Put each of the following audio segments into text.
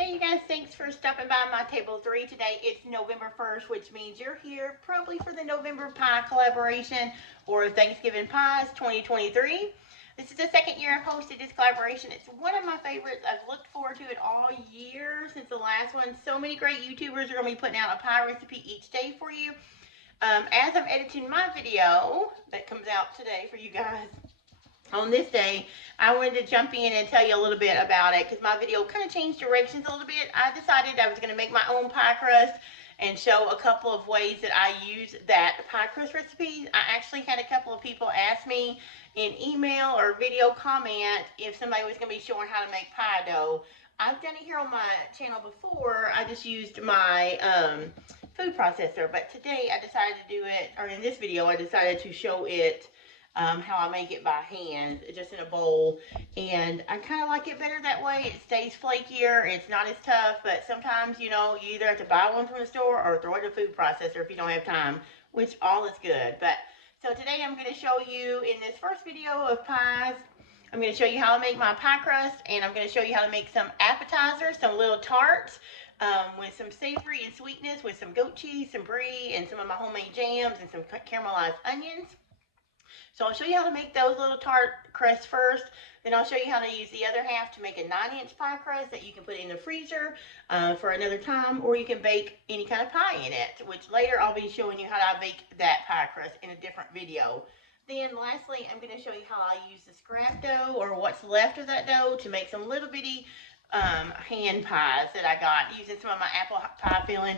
Hey you guys, thanks for stopping by my table 3 today. It's November 1st, which means you're here probably for the November pie collaboration or Thanksgiving pies 2023. This is the second year I've hosted this collaboration. It's one of my favorites. I've looked forward to it all year since the last one. So many great YouTubers are going to be putting out a pie recipe each day for you. As I'm editing my video that comes out today for you guys, on this day, I wanted to jump in and tell you a little bit about it because my video kind of changed directions a little bit. I decided I was going to make my own pie crust and show a couple of ways that I use that pie crust recipe. I actually had a couple of people ask me in email or video comment if somebody was going to be showing how to make pie dough. I've done it here on my channel before. I just used my food processor, but today I decided to do it, or in this video I decided to show it how I make it by hand, just in a bowl. And I kind of like it better that way. It stays flakier. It's not as tough, but sometimes, you either have to buy one from the store or throw it in a food processor if you don't have time, which all is good. But so today I'm going to show you in this first video of pies, I'm going to show you how to make my pie crust, and I'm going to show you how to make some appetizers, some little tarts, with some savory and sweetness, with some goat cheese, some brie, and some of my homemade jams, and some caramelized onions. So I'll show you how to make those little tart crusts first. Then I'll show you how to use the other half to make a 9-inch pie crust that you can put in the freezer for another time, or you can bake any kind of pie in it, which later I'll be showing you how to bake that pie crust in a different video. Then lastly, I'm going to show you how I use the scrap dough, or what's left of that dough, to make some little bitty hand pies that I got using some of my apple pie filling.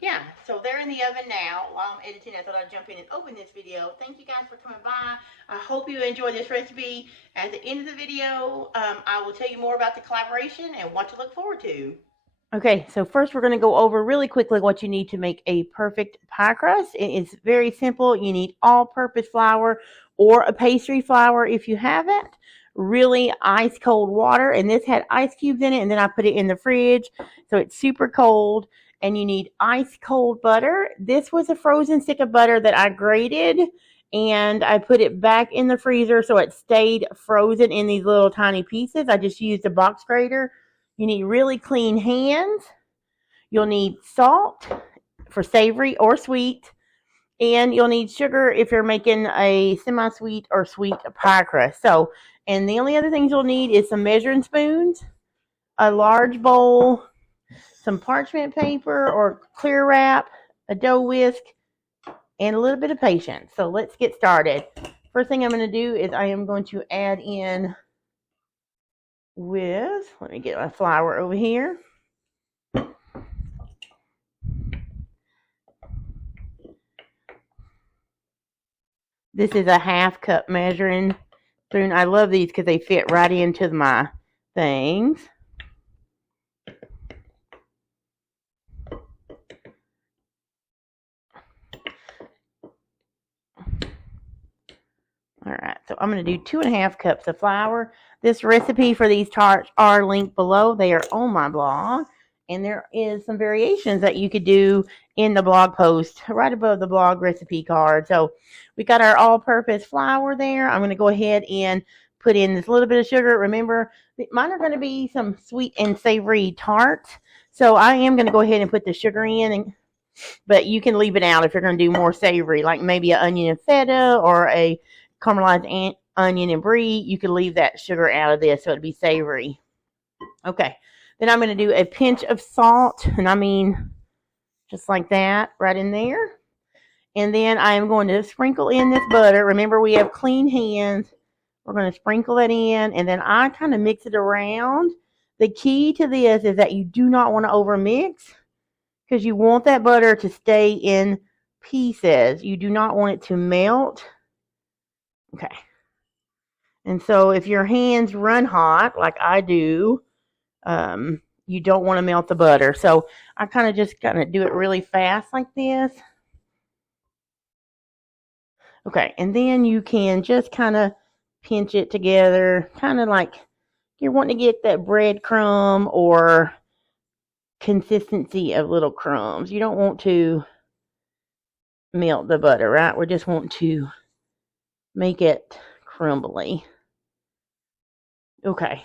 Yeah, so they're in the oven now. While I'm editing, I thought I'd jump in and open this video. Thank you guys for coming by. I hope you enjoy this recipe. At the end of the video, I will tell you more about the collaboration and what to look forward to. Okay, so first we're going to go over really quickly what you need to make a perfect pie crust. It is very simple. You need all-purpose flour or a pastry flour if you have it. Really ice cold water, and this had ice cubes in it, and then I put it in the fridge, so it's super cold. And you need ice cold butter. This was a frozen stick of butter that I grated, and I put it back in the freezer so it stayed frozen in these little tiny pieces. I just used a box grater. You need really clean hands. You'll need salt for savory or sweet, and you'll need sugar if you're making a semi-sweet or sweet pie crust. So, and the only other things you'll need is some measuring spoons, a large bowl, some parchment paper or clear wrap, a dough whisk, and a little bit of patience. So let's get started. First thing I'm going to do is I am going to add in let me get my flour over here. This is a 1/2 cup measuring spoon. I love these because they fit right into my things. Alright, so I'm going to do 2.5 cups of flour. This recipe for these tarts are linked below. They are on my blog. And there is some variations that you could do in the blog post right above the blog recipe card. So we got our all-purpose flour there. I'm going to go ahead and put in this little bit of sugar. Remember, mine are going to be some sweet and savory tarts. So I am going to go ahead and put the sugar in. But you can leave it out if you're going to do more savory, like maybe an onion and feta or a caramelized onion and brie. You can leave that sugar out of this so it'd be savory. Okay, then I'm going to do a pinch of salt, and I mean just like that right in there. And then I am going to sprinkle in this butter. Remember, we have clean hands. We're going to sprinkle that in, and then I kind of mix it around. The key to this is that you do not want to overmix, because you want that butter to stay in pieces. You do not want it to melt. Okay. And so if your hands run hot, like I do, you don't want to melt the butter. So I kind of just do it really fast like this. Okay, and then you can just kind of pinch it together, kind of like you're wanting to get that breadcrumb or consistency of little crumbs. You don't want to melt the butter, right? We just want to make it crumbly. Okay.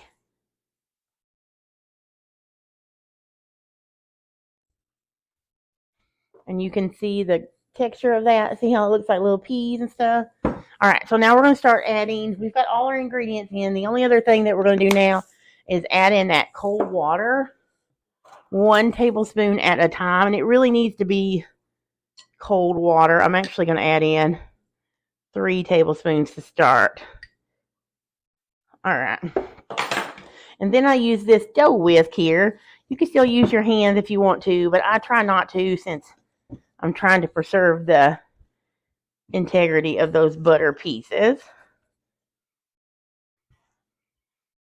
And you can see the texture of that. See how it looks like little peas and stuff? All right, so now we're going to start adding. We've got all our ingredients in. The only other thing that we're going to do now is add in that cold water, 1 tablespoon at a time. And it really needs to be cold water. I'm actually going to add in 3 tablespoons to start. All right. And then I use this dough whisk here. You can still use your hands if you want to, but I try not to since I'm trying to preserve the integrity of those butter pieces.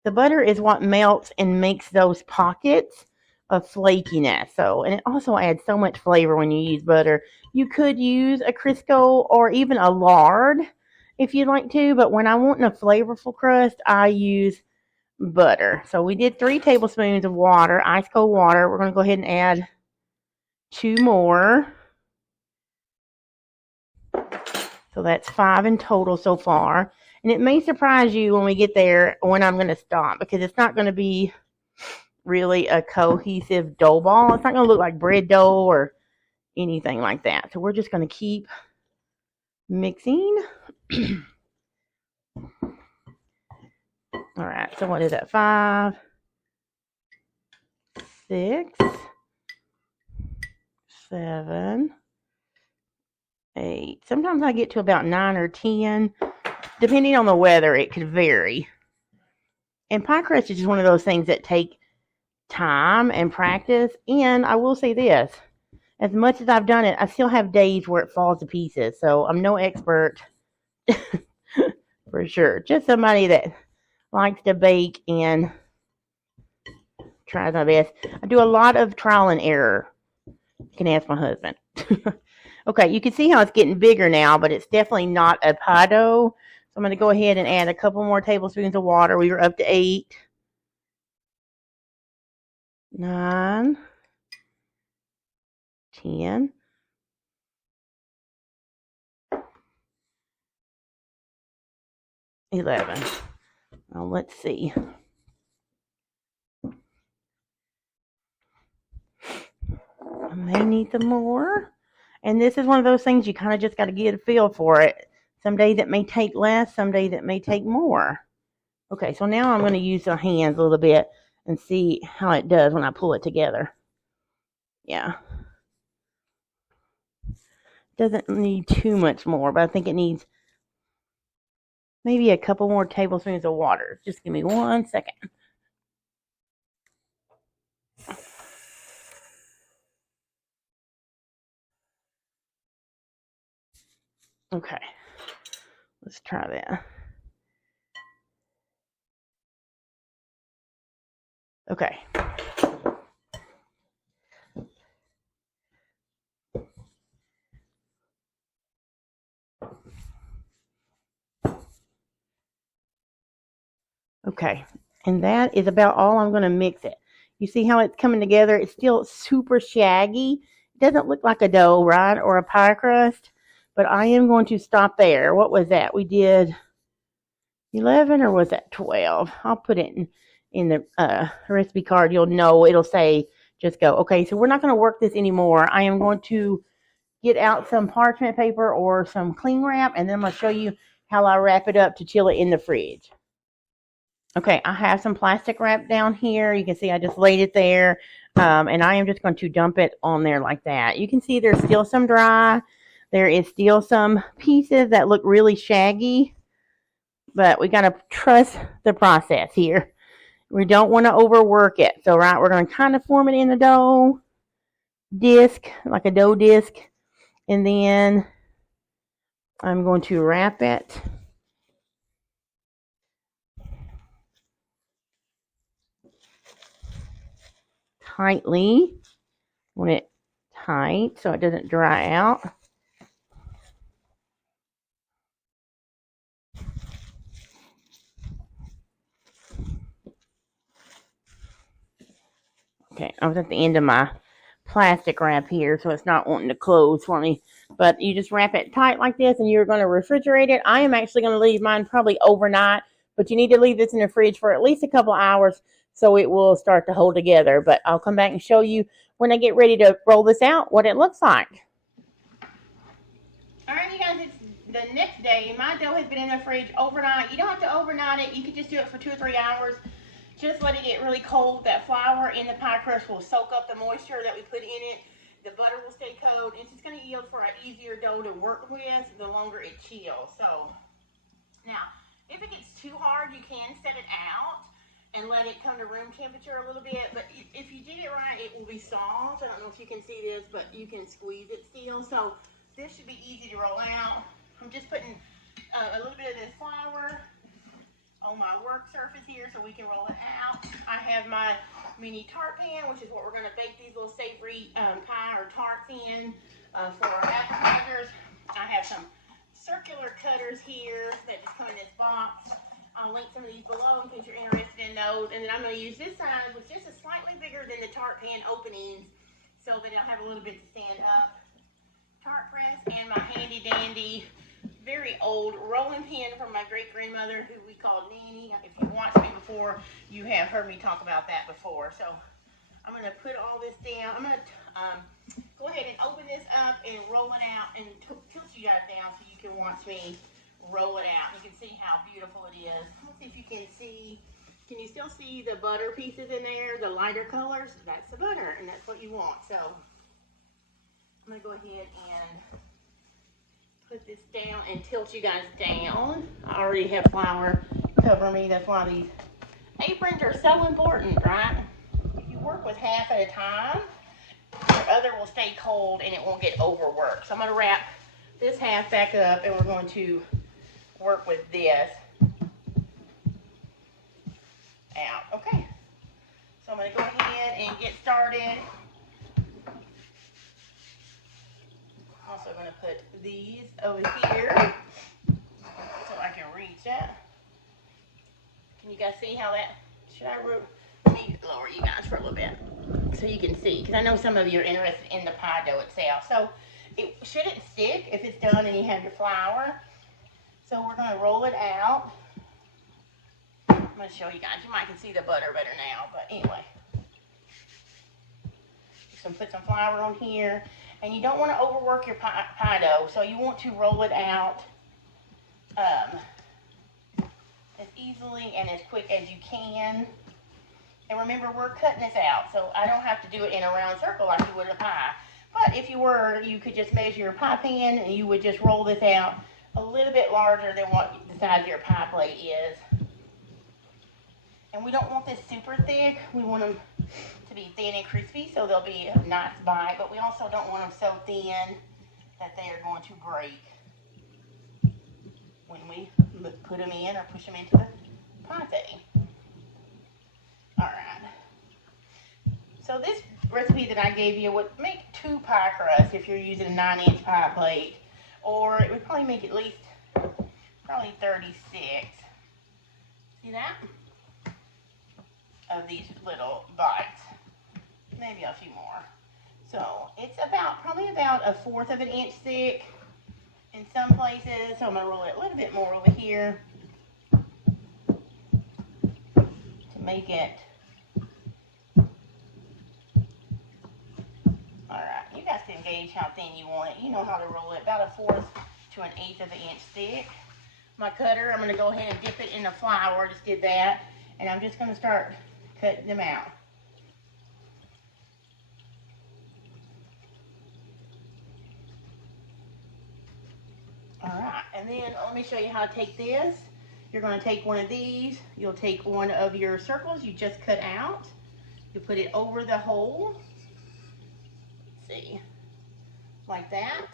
The butter is what melts and makes those pockets of flakiness. And it also adds so much flavor when you use butter. You could use a Crisco or even a lard if you'd like to, but when I want a flavorful crust, I use butter. So we did 3 tablespoons of water, ice cold water. We're going to go ahead and add 2 more. So that's 5 in total so far. And it may surprise you when we get there when I'm going to stop, because it's not going to be really a cohesive dough ball. It's not going to look like bread dough or anything like that. So we're just going to keep mixing. All right, so what is that? 5, 6, 7, 8. Sometimes I get to about 9 or 10. Depending on the weather, it could vary. And pie crust is just one of those things that take time and practice. And I will say this, as much as I've done it, I still have days where it falls to pieces. So I'm no expert for sure. Just somebody that likes to bake and tries my best. I do a lot of trial and error. You can ask my husband. Okay, you can see how it's getting bigger now, but it's definitely not a pie dough. So I'm going to go ahead and add a couple more tablespoons of water. We were up to 8, 9, 10, 11. Now let's see. I may need some more. And this is one of those things you kind of just got to get a feel for it. Some days it may take less, some days it may take more. Okay, so now I'm going to use the hands a little bit and see how it does when I pull it together. Yeah. Doesn't need too much more, but I think it needs maybe a couple more tablespoons of water. Just give me 1 second. Okay, let's try that. Okay. Okay, and that is about all I'm going to mix it. You see how it's coming together? It's still super shaggy. It doesn't look like a dough, right, or a pie crust, but I am going to stop there. What was that? We did 11 or was that 12? I'll put it in the recipe card. You'll know. It'll say just go. Okay, so we're not going to work this anymore. I am going to get out some parchment paper or some cling wrap, and then I'm going to show you how I wrap it up to chill it in the fridge. Okay, I have some plastic wrap down here. You can see I just laid it there, and I am just going to dump it on there like that. You can see there's still some dry. There is still some pieces that look really shaggy, but we got to trust the process here. We don't want to overwork it. So, right, we're going to kind of form it in the dough disc, like a dough disc, and then I'm going to wrap it. Tightly. Want it tight so it doesn't dry out. Okay, I was at the end of my plastic wrap here, so it's not wanting to close for me. But you just wrap it tight like this, and you're going to refrigerate it. I am actually going to leave mine probably overnight, but you need to leave this in the fridge for at least a couple hours so it will start to hold together. But I'll come back and show you when I get ready to roll this out what it looks like. the next day, my dough has been in the fridge overnight. You don't have to overnight it. You can just do it for 2 or 3 hours. Just let it get really cold. That flour in the pie crust will soak up the moisture that we put in it. The butter will stay cold. It's just going to yield for an easier dough to work with the longer it chills. So now, if it gets too hard, you can set it out and let it come to room temperature a little bit. But if you did it right, it will be soft. I don't know if you can see this, but you can squeeze it still. So this should be easy to roll out. I'm just putting a little bit of this flour on my work surface here so we can roll it out. I have my mini tart pan, which is what we're going to bake these little savory pie or tarts in for our appetizers. I have some circular cutters here that just come in this box. I'll link some of these below in case you're interested in those. And then I'm going to use this size, which is just slightly bigger than the tart pan openings, so that I'll have a little bit to stand up. Tart press and my handy dandy, very old rolling pin from my great grandmother, who we called Nanny. If you watched me before, you have heard me talk about that before. So I'm going to put all this down. I'm going to go ahead and open this up and roll it out and tilt you guys down so you can watch me roll it out. You can see how beautiful it is. Let's see if you can see. Can you still see the butter pieces in there? The lighter colors? That's the butter, and that's what you want. So I'm going to go ahead and put this down and tilt you guys down. I already have flour covering me. That's why these aprons are so important, right? If you work with half at a time, your other will stay cold and it won't get overworked. So I'm going to wrap this half back up and we're going to work with this out. Okay. So I'm going to go ahead and get started. Also going to put these over here so I can reach it. Can you guys see how that, let me lower you guys for a little bit so you can see, because I know some of you are interested in the pie dough itself. So it shouldn't stick if it's done and you have your flour. So we're going to roll it out. I'm going to show you guys. You might can see the butter better now, but anyway. So put some flour on here. And you don't want to overwork your pie dough, so you want to roll it out as easily and as quick as you can. And remember, we're cutting this out, so I don't have to do it in a round circle like you would a pie. But if you were, you could just measure your pie pan and you would just roll this out a little bit larger than what the size of your pie plate is. And we don't want this super thick. We want them to be thin and crispy so they'll be a nice bite, but we also don't want them so thin that they are going to break when we put them in or push them into the pie tray. Alright. So this recipe that I gave you would make 2 pie crusts if you're using a 9-inch pie plate, or it would probably make at least probably 36. See that? Of these little bites. Maybe a few more. So it's probably about 1/4 of an inch thick in some places. So I'm going to roll it a little bit more over here to make it. Alright, you guys can gauge how thin you want it. You know how to roll it. About 1/4 to 1/8 of an inch thick. My cutter, I'm going to go ahead and dip it in the flour. Just did that. And I'm just going to start cutting them out. Alright, and then let me show you how to take this. You're going to take one of these. You'll take one of your circles you just cut out. You put it over the hole. Let's see. Like that.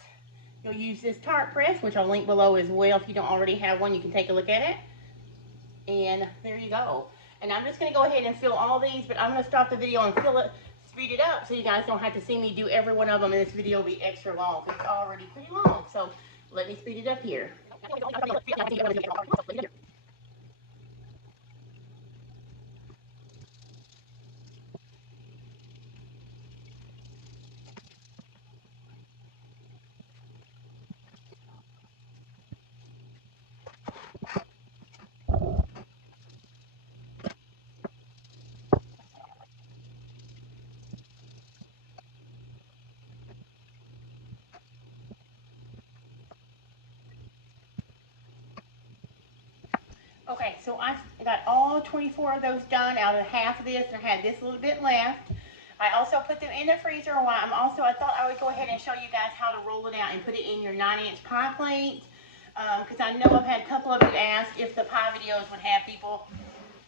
You'll use this Tart press, which I'll link below as well. If you don't already have one, you can take a look at it. And there you go. And I'm just going to go ahead and fill all these, but I'm going to stop the video and speed it up so you guys don't have to see me do every one of them, and this video will be extra long because it's already pretty long. So let me speed it up here. Okay, so I got all 24 of those done out of half of this, and I had this little bit left. I also put them in the freezer a while. I thought I would go ahead and show you guys how to roll it out and put it in your 9-inch pie plate. Because I know I've had a couple of you ask if the pie videos would have people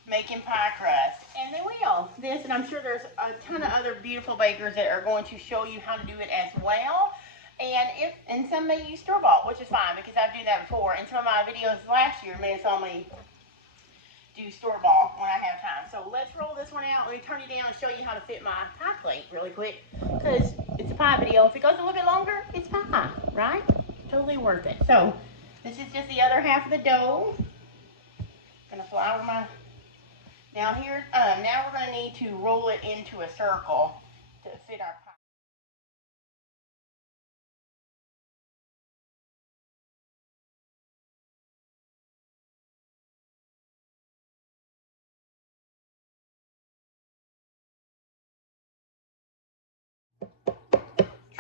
making pie crust. And they will. This, and I'm sure there's a ton of other beautiful bakers that are going to show you how to do it as well. And some may use store-bought, which is fine because I've done that before. In some of my videos last year, may have saw me do store-bought when I have time. So let's roll this one out. Let me turn it down and show you how to fit my pie plate really quick, because it's a pie video. If it goes a little bit longer, it's pie, right? Totally worth it. So this is just the other half of the dough. Gonna flour my, now we're gonna need to roll it into a circle to fit our pie.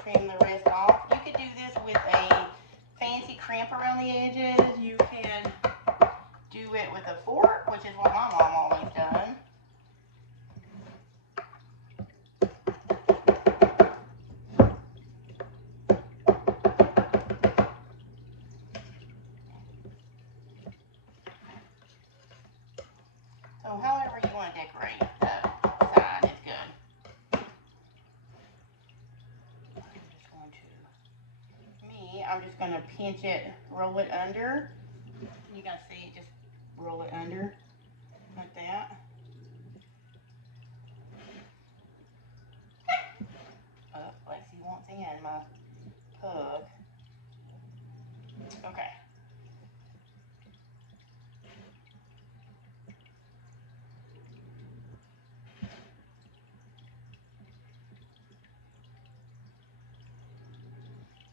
Trim the rest off. You could do this with a fancy crimp around the edges. You can do it with a fork, which is what my mom always done. So however you want to decorate the side is good. I'm just going to pinch it, roll it under. You guys see, just roll it under like that. Oh, Lexi wants in, my pug. Okay.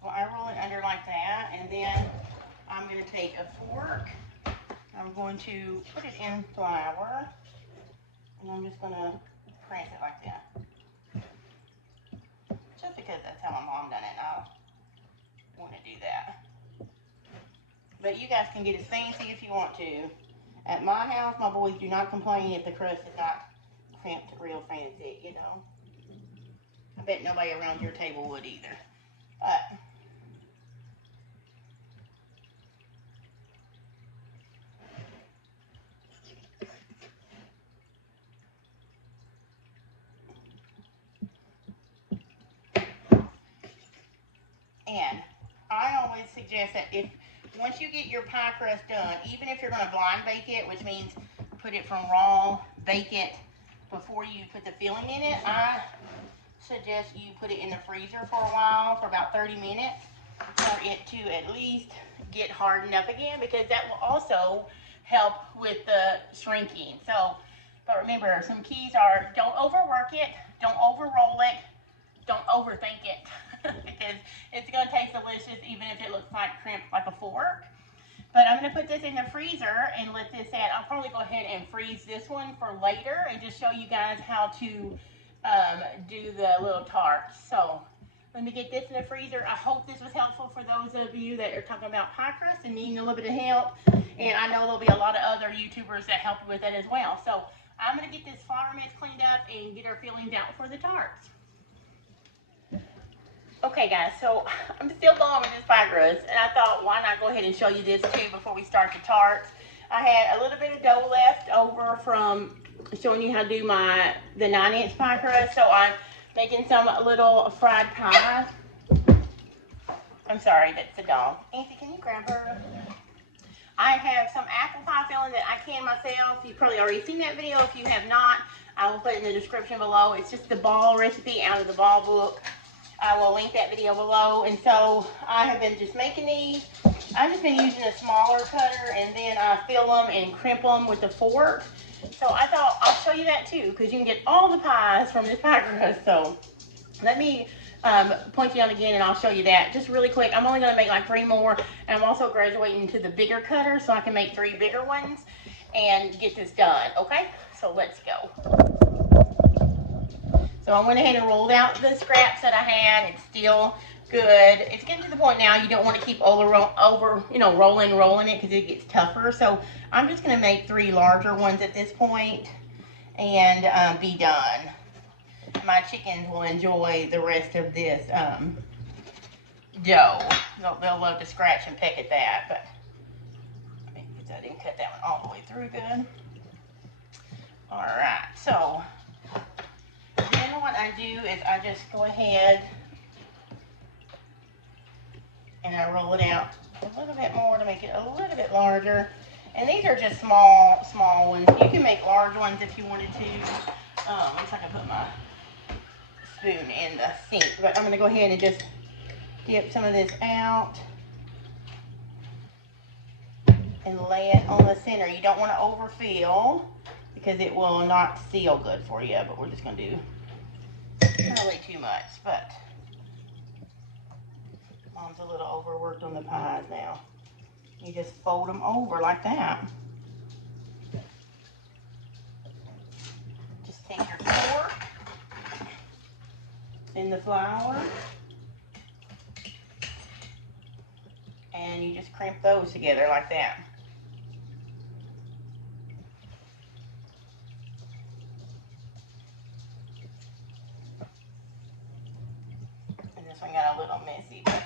Well, I roll it under like that, and then I'm going to take a fork. I'm going to put it in flour, and I'm just going to press it like that. Just because that's how my mom done it, and I want to do that. But you guys can get as fancy if you want to. At my house, my boys do not complain if the crust is not crimped real fancy, you know. I bet nobody around your table would either. But and I always suggest that once you get your pie crust done, even if you're going to blind bake it, which means put it from raw, bake it before you put the filling in it, I suggest you put it in the freezer for a while, for about 30 minutes, for it to at least get hardened up again, because that will also help with the shrinking. So, but remember, some keys are don't overwork it, don't over-roll it, don't overthink it, because it's going to taste delicious even if it looks like crimped like a fork. But I'm going to put this in the freezer and let this set. I'll probably go ahead and freeze this one for later and just show you guys how to do the little tarts. So let me get this in the freezer. I hope this was helpful for those of you that are talking about pie crust and needing a little bit of help. And I know there'll be a lot of other YouTubers that help you with that as well. So I'm going to get this flour mix cleaned up and get our fillings out for the tarts. Okay guys, so I'm still going with this pie crust, and I thought, why not go ahead and show you this too before we start the tarts. I had a little bit of dough left over from showing you how to do the 9-inch pie crust, so I'm making some little fried pies. I'm sorry, that's the dog. Auntie, can you grab her? I have some apple pie filling that I can myself. You've probably already seen that video. If you have not, I will put it in the description below. It's just the ball recipe out of the ball book. I will link that video below. And so I have been just making these. I've just been using a smaller cutter, and then I fill them and crimp them with a fork. So I thought I'll show you that too, because you can get all the pies from this pie crust. So let me point you out again, and I'll show you that just really quick. I'm only going to make like 3 more, and I'm also graduating to the bigger cutter so I can make 3 bigger ones and get this done. Okay, so let's go. So I went ahead and rolled out the scraps that I had. It's still good. It's getting to the point now you don't want to keep rolling it because it gets tougher. So I'm just going to make 3 larger ones at this point and be done. My chickens will enjoy the rest of this dough. They'll love to scratch and peck at that, but I didn't cut that one all the way through good. All right, so then what I do is I just go ahead and I roll it out a little bit more to make it a little bit larger. And these are just small ones. You can make large ones if you wanted to. Looks like I put my spoon in the sink, but I'm going to go ahead and just dip some of this out and lay it on the center. You don't want to overfill because it will not seal good for you, but we're just going to do probably too much, but Mom's a little overworked on the pies now. You just fold them over like that. Just take your fork in the flour and you just crimp those together like that. And this one got a little messy, but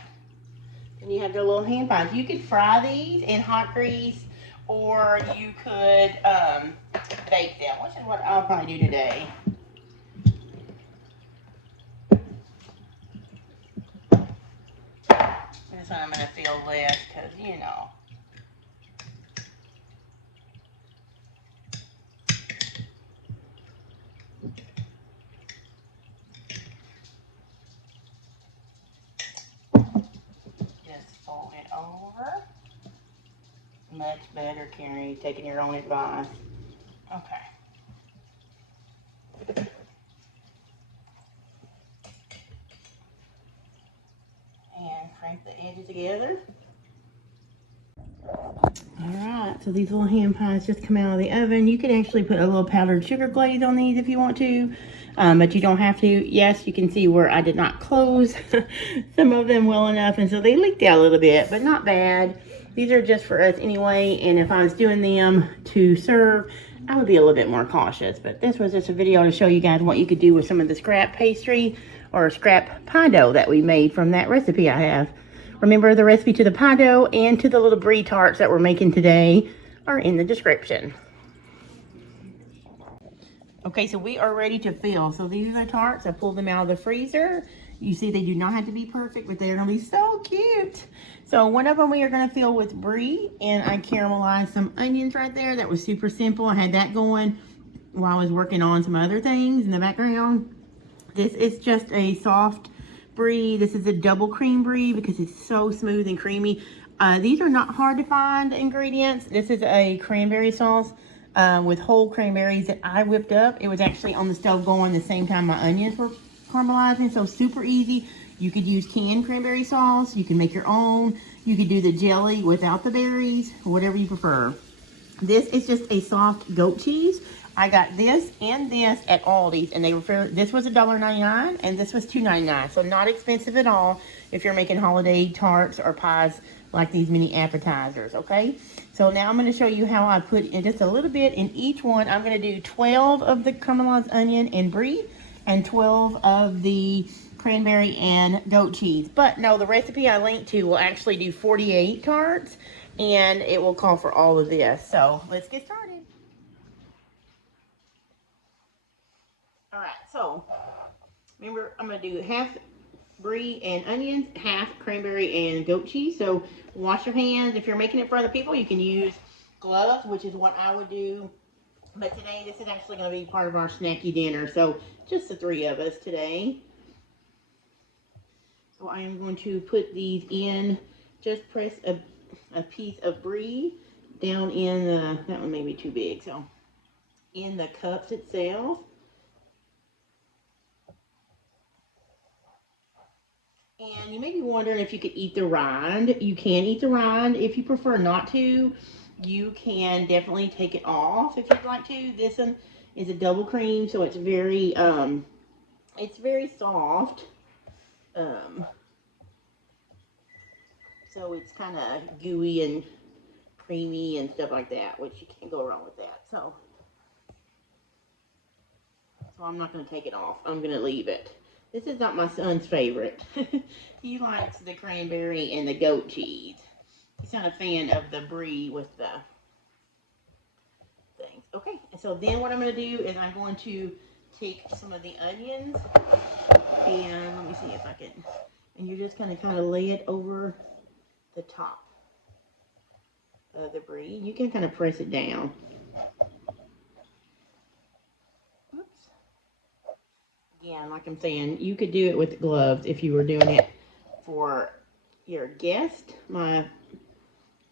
then you have the little hand pies. You could fry these in hot grease, or you could bake them, which is what I'll probably do today. This one I'm going to feel less because, you know. Fold it over. Much better, Carrie, taking your own advice. Okay. And crank the edges together. Alright, so these little ham pies just come out of the oven. You could actually put a little powdered sugar glaze on these if you want to. But you don't have to. Yes, you can see where I did not close some of them well enough, and so they leaked out a little bit, but not bad. These are just for us anyway, and if I was doing them to serve, I would be a little bit more cautious. But this was just a video to show you guys what you could do with some of the scrap pastry or scrap pie dough that we made from that recipe I have. Remember, the recipe to the pie dough and to the little brie tarts that we're making today are in the description. Okay, so we are ready to fill. So these are the tarts. I pulled them out of the freezer. You see they do not have to be perfect, but they're gonna be so cute. So one of them we are gonna fill with brie, and I caramelized some onions right there. That was super simple. I had that going while I was working on some other things in the background. This is just a soft brie. This is a double cream brie because it's so smooth and creamy. These are not hard to find ingredients. This is a cranberry sauce with whole cranberries that I whipped up. It was actually on the stove going the same time my onions were caramelizing, so super easy. You could use canned cranberry sauce. You can make your own. You could do the jelly without the berries, whatever you prefer. This is just a soft goat cheese. I got this and this at Aldi's, and they were this was $1.99 and this was $2.99, so not expensive at all if you're making holiday tarts or pies like these mini appetizers. Okay, so now I'm going to show you how I put in just a little bit in each one. I'm going to do 12 of the caramelized onion and brie and 12 of the cranberry and goat cheese. But no, the recipe I linked to will actually do 48 tarts, and it will call for all of this. So let's get started. All right, so remember, I'm going to do half brie and onions, half cranberry and goat cheese. So wash your hands. If you're making it for other people, you can use gloves, which is what I would do. But today, this is actually going to be part of our snacky dinner. So just the 3 of us today. So I am going to put these in. Just press a piece of brie down in the, that one may be too big, so in the cups itself. And you may be wondering if you could eat the rind. You can eat the rind. If you prefer not to, you can definitely take it off if you'd like to. This one is a double cream, so it's very soft. So it's kind of gooey and creamy and stuff like that, which you can't go wrong with that. So I'm not going to take it off. I'm going to leave it. This is not my son's favorite. He likes the cranberry and the goat cheese. He's not a fan of the brie with the things. Okay, and so then what I'm going to do is I'm going to take some of the onions and let me see if I can, and you're just going to kind of lay it over the top of the brie. You can kind of press it down. Yeah, like I'm saying, you could do it with gloves if you were doing it for your guest. My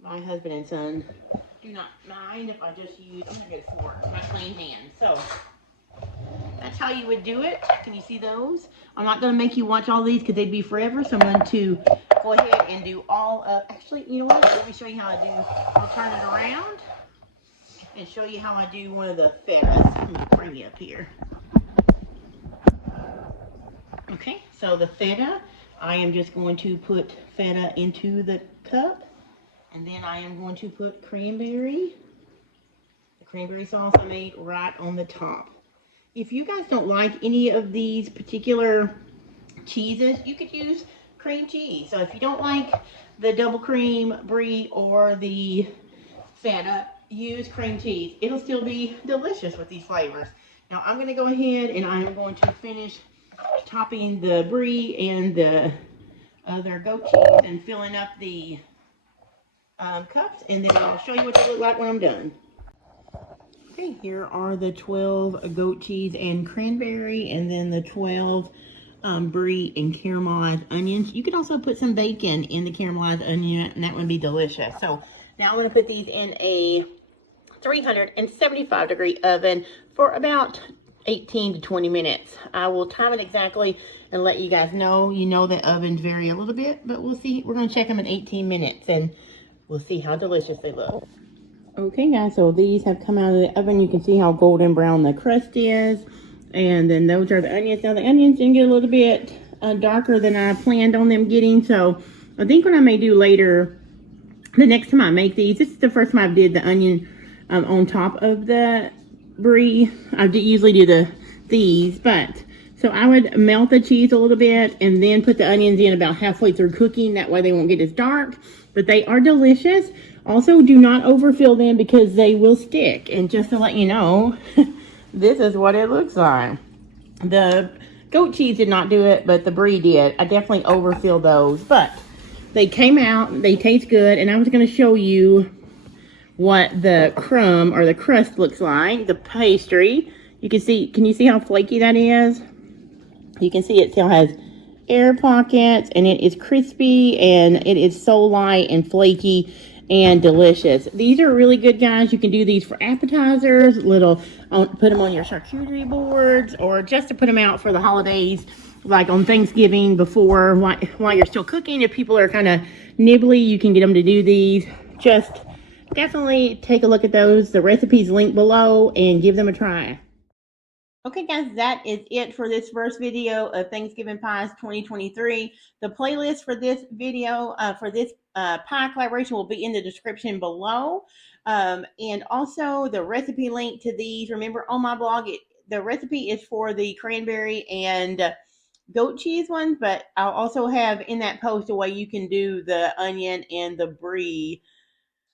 husband and son do not mind if I just use, I'm going to go for my clean hands. So that's how you would do it. Can you see those? I'm not going to make you watch all these because they'd be forever. So I'm going to go ahead and do all of, actually, you know what? Let me show you how I do, I'll turn it around and show you how I do one of the fetas. Let me bring you up here. Okay, so the feta, I am just going to put feta into the cup, and then I am going to put the cranberry sauce I made right on the top. If you guys don't like any of these particular cheeses, you could use cream cheese. So if you don't like the double cream brie or the feta, use cream cheese. It'll still be delicious with these flavors. Now I'm going to go ahead and I am going to finish topping the brie and the other goat cheese and filling up the cups, and then I'll show you what they look like when I'm done. Okay, here are the 12 goat cheese and cranberry, and then the 12 brie and caramelized onions. You could also put some bacon in the caramelized onion, and that would be delicious. So now I'm going to put these in a 375 degree oven for about 18 to 20 minutes. I will time it exactly and let you guys know. You know the ovens vary a little bit, but we'll see. We're going to check them in 18 minutes and we'll see how delicious they look. Okay guys, so these have come out of the oven. You can see how golden brown the crust is. And then those are the onions. Now the onions didn't get a little bit darker than I planned on them getting. So I think what I may do later, the next time I make these, this is the first time I did the onion on top of the brie. I usually do these, but so I would melt the cheese a little bit and then put the onions in about halfway through cooking. That way they won't get as dark, but they are delicious. Also, do not overfill them because they will stick. And just to let you know, this is what it looks like. The goat cheese did not do it, but the brie did. I definitely overfilled those, but they came out, they taste good, and I was going to show you what the crumb or the crust looks like, the pastry. You can see, can you see how flaky that is? You can see it still has air pockets and it is crispy and it is so light and flaky and delicious. These are really good, guys. You can do these for appetizers, put them on your charcuterie boards, or just to put them out for the holidays, like on Thanksgiving before, while you're still cooking. If people are kind of nibbly, you can get them to do these. Just definitely take a look at those. The recipe's linked below and give them a try. Okay guys, that is it for this first video of Thanksgiving Pies 2023. The playlist for this video, for this pie collaboration will be in the description below. And also the recipe link to these. Remember on my blog, the recipe is for the cranberry and goat cheese ones, but I'll also have in that post a way you can do the onion and the brie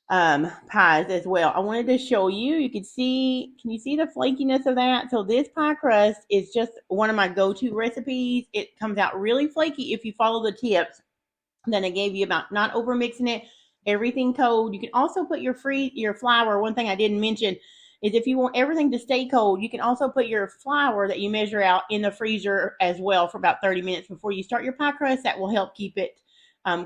pies as well. I wanted to show you. You can you see the flakiness of that? So this pie crust is just one of my go-to recipes. It comes out really flaky if you follow the tips that I gave you about not over mixing it, everything cold. You can also put your flour. One thing I didn't mention is if you want everything to stay cold, you can also put your flour that you measure out in the freezer as well for about 30 minutes before you start your pie crust. That will help keep it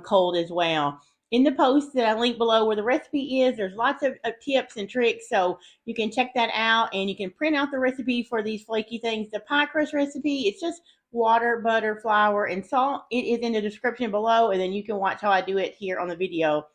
cold as well. In the post that I link below where the recipe is, there's lots of tips and tricks, so you can check that out, and you can print out the recipe for these flaky things. The pie crust recipe, it's just water, butter, flour, and salt. It is in the description below, and then you can watch how I do it here on the video.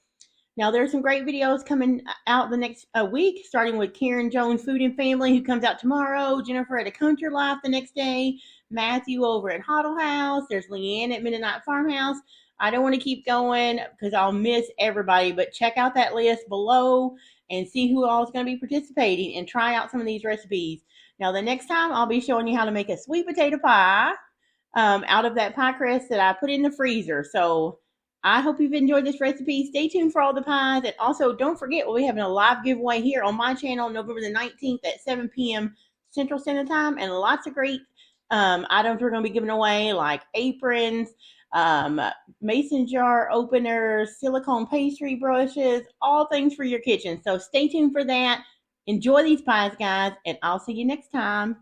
Now, there's some great videos coming out the next week, starting with Karen Jones Food and Family, who comes out tomorrow, Jennifer at A Country Life the next day, Matthew over at Hoddle House, there's Leanne at Mennonite Farmhouse. I don't want to keep going because I'll miss everybody, but check out that list below and see who all is going to be participating and try out some of these recipes. Now, the next time I'll be showing you how to make a sweet potato pie out of that pie crust that I put in the freezer. So I hope you've enjoyed this recipe. Stay tuned for all the pies. And also, don't forget, we'll be having a live giveaway here on my channel November the 19th at 7 p.m. Central Standard Time. And lots of great items we're going to be giving away, like aprons, mason jar openers, silicone pastry brushes, all things for your kitchen. So stay tuned for that. Enjoy these pies, guys, and I'll see you next time.